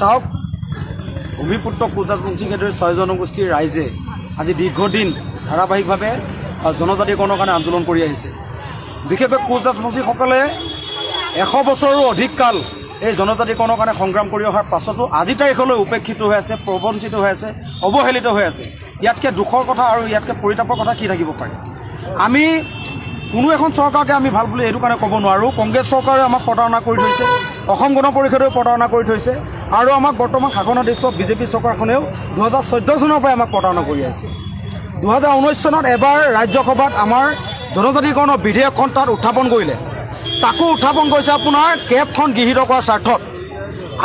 চাওক ভূমিপুত্ৰ কোজাতবংশীকে ধৰি 6 জনগোষ্ঠীৰ ৰাইজে আজি দীৰ্ঘদিন ধাৰাবাহিকভাৱে জনজাতিকৰণৰ কাৰণে আন্দোলন কৰি আহিছে। বিশেষকৈ কোজাতবংশীসকলে 100 বছৰৰো অধিক কাল এই জনজাতিকৰণৰ কাৰণে সংগ্ৰাম কৰি অহাৰ পাছতো আজি তাৰিখলৈ উপেক্ষিত হৈ আছে, প্ৰবঞ্চিত হৈ আছে, অৱহেলিত হৈ আছে। ইয়াতকৈ দুখৰ কথা আৰু ইয়াতকৈ পৰিতাপৰ কথা কি থাকিব পাৰে? আমি কোনো এখন চৰকাৰকে আমি ভাল বুলি এইটো কাৰণে ক'ব নোৱাৰোঁ। কংগ্ৰেছ চৰকাৰে আমাক প্ৰতাৰণা কৰি থৈছে, অসম গণ পৰিষদেও প্ৰতাৰণা কৰি থৈছে, আৰু আমাক বৰ্তমান শাসনাধীষ্ঠ বিজেপি চৰকাৰখনেও 2014 চনৰ পৰাই আমাক প্ৰতাৰণা কৰি আছে। 2019 চনত এবাৰ ৰাজ্যসভাত আমাৰ জনজাতিকৰণৰ বিধেয়কখন তাত উত্থাপন কৰিলে। তাকো উত্থাপন কৰিছে আপোনাৰ কেবখন গৃহীত কৰাৰ স্বাৰ্থত।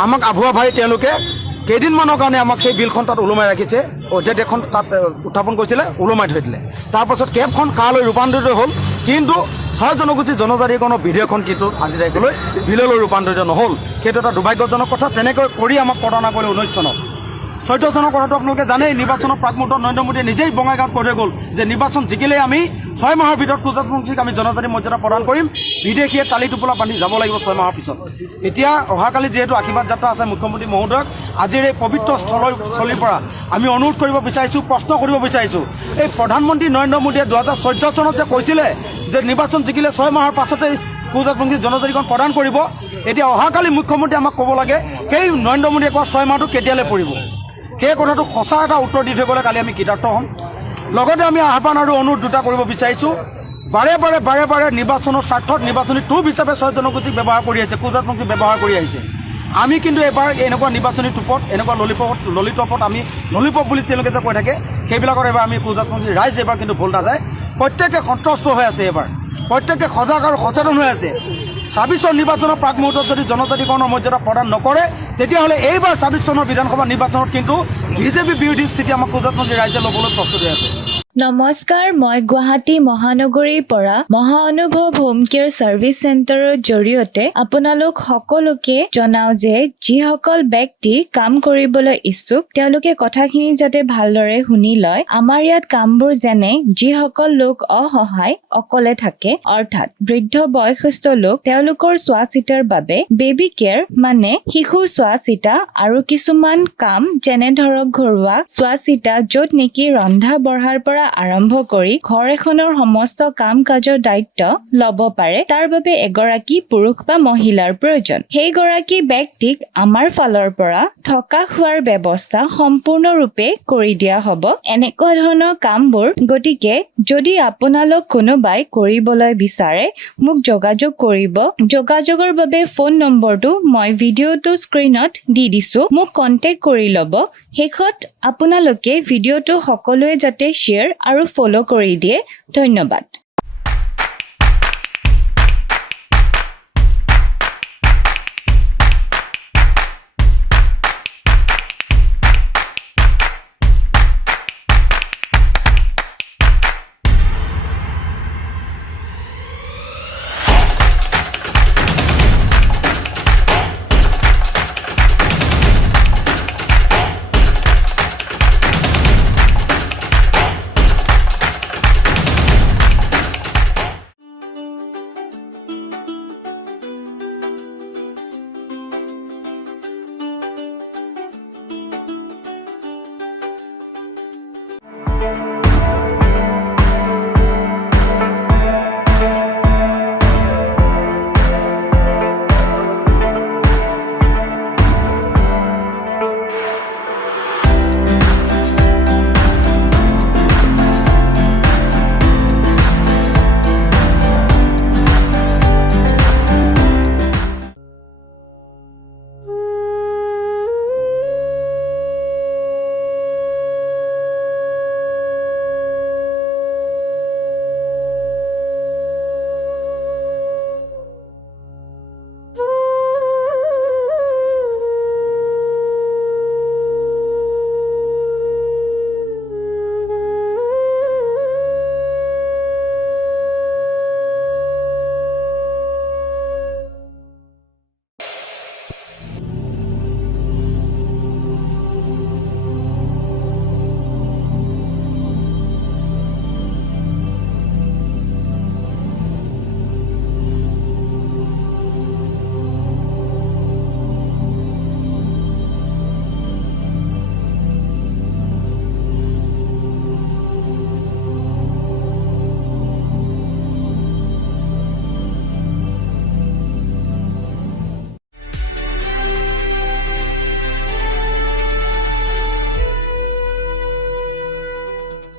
আমাক আভুৱা ভাই তেওঁলোকে কেইদিনমানৰ কাৰণে আমাক সেই বিলখন তাত ওলমাই ৰাখিছে। অধ্যাদেশখন তাত উত্থাপন কৰিছিলে, ওলমাই থৈ দিলে। তাৰপাছত কেবখন কালৈ ৰূপান্তৰিত হ'ল, কিন্তু 6 জনগোষ্ঠী জনজাতিকৰণৰ বিধেয়কখন কিন্তু আজি তাৰিখলৈ বিললৈ ৰূপান্তৰিত নহ'ল। সেইটো এটা দুৰ্ভাগ্যজনক কথা। তেনেকৈ কৰি আমাক প্ৰতাৰণা কৰিলে 19 চনত। 14 চনৰ কথাটো আপোনালোকে জানেই, নিৰ্বাচনৰ প্ৰাকমুহূৰ্তত নৰেন্দ্ৰ মোদীয়ে নিজেই বঙাইগাঁৱত কৈ থৈ গ'ল যে নিৰ্বাচন জিকিলেই আমি 6 মাহৰ ভিতৰত কোজাতবংশীক আমি জনজাতি মৰ্যাদা প্ৰদান কৰিম, বিদেশীয়ে টালি টোপোলা বান্ধি যাব লাগিব 6 মাহৰ পিছত। এতিয়া অহাকালি যিহেতু আশীৰ্বাদ যাত্ৰা আছে মুখ্যমন্ত্ৰী মহোদয়ক, আজিৰ এই পবিত্ৰ স্থলীৰ পৰা আমি অনুৰোধ কৰিব বিচাৰিছোঁ, প্ৰশ্ন কৰিব বিচাৰিছোঁ, এই প্ৰধানমন্ত্ৰী নৰেন্দ্ৰ মোদীয়ে 2014 চনত যে কৈছিলে যে নিৰ্বাচন জিকিলে 6 মাহৰ পাছতেই কোজাতবংশী জনজাতিকৰণ প্ৰদান কৰিব, এতিয়া অহাকালি মুখ্যমন্ত্ৰী আমাক ক'ব লাগে সেই নৰেন্দ্ৰ মোদীয়ে কোৱা 6 মাহটো কেতিয়ালৈ পৰিব। সেই কথাটো সঁচা এটা উত্তৰ দি থৈ গ'লে কালি আমি কৃতাৰ্থ হ'ম। লগতে আমি আহ্বান আৰু অনুৰোধ দুটা কৰিব বিচাৰিছোঁ। বাৰে বাৰে নিৰ্বাচনৰ স্বাৰ্থত নিৰ্বাচনী টোপ হিচাপে 6 জনগোষ্ঠীক ব্যৱহাৰ কৰি আহিছে, কোজাতবংশীক ব্যৱহাৰ কৰি আহিছে। আমি কিন্তু এবাৰ এনেকুৱা নিৰ্বাচনী টোপত, এনেকুৱা ললিতপত আমি ললিপপ বুলি তেওঁলোকে যে কৈ থাকে, সেইবিলাকৰ এবাৰ আমি কোজাতবংশী ৰাইজ এবাৰ কিন্তু ভুল নাযায়। প্ৰত্যেকে সন্তুষ্ট হৈ আছে, এবাৰ প্ৰত্যেকে সজাগ আৰু সচেতন হৈ আছে। 26 নিৰ্বাচনৰ প্ৰাকমুহূৰ্তত যদি জনজাতিকৰণৰ মৰ্যাদা প্ৰদান নকৰে, তেতিয়াহ'লে এইবাৰ 26 চনৰ বিধানসভা নিৰ্বাচনত কিন্তু বিজেপি বিৰোধী স্থিতি আমাক কোজাতবংশী ৰাইজে ল'বলৈ প্ৰস্তুত হৈ আছে। নমস্কাৰ, মই গুৱাহাটী মহানগৰীৰ পৰা মহানুভৱ হোম কেয়াৰ ছাৰ্ভিচ চেণ্টাৰৰ জৰিয়তে আপোনালোক সকলোকে জনাওঁ যে যিসকল ব্যক্তি কাম কৰিবলৈ ইচ্ছুক তেওঁলোকে কথাখিনি যাতে ভালদৰে শুনি লয়। আমাৰ ইয়াত কামবোৰ যেনে যিসকল লোক অসহায়, অকলে থাকে, অৰ্থাৎ বৃদ্ধ বয়সস্থ লোক, তেওঁলোকৰ চোৱা চিতাৰ বাবে বেবী কেয়াৰ মানে শিশু চোৱা চিতা, আৰু কিছুমান কাম যেনে ধৰক ঘৰুৱা চোৱা চিতা, য'ত নেকি ৰন্ধা বঢ়াৰ পৰা আৰম্ভ কৰি ঘৰ এখনৰ সমস্ত কাম কাজৰ দায়িত্ব ল'ব পাৰে। তাৰ বাবে এগৰাকী পুৰুষ বা মহিলাৰ প্ৰয়োজন। সেইগৰাকী ব্যক্তিক আমাৰ ফালৰ পৰা থকা খোৱাৰ ব্যৱস্থা সম্পূৰ্ণৰূপে কৰি দিয়া হ'ব। এনেকুৱা ধৰণৰ কামবোৰ, গতিকে যদি আপোনালোক কোনোবাই কৰিবলৈ বিচাৰে মোক যোগাযোগ কৰিব। যোগাযোগৰ বাবে ফোন নম্বৰটো মই ভিডিঅ'টো স্ক্ৰীনত দি দিছোঁ, মোক কণ্টেক্ট কৰি ল'ব। শেষত আপোনালোকে ভিডিঅ'টো সকলোৱে যাতে শ্বেয়াৰ আৰু ফ'ল' কৰি দিয়ে। ধন্যবাদ।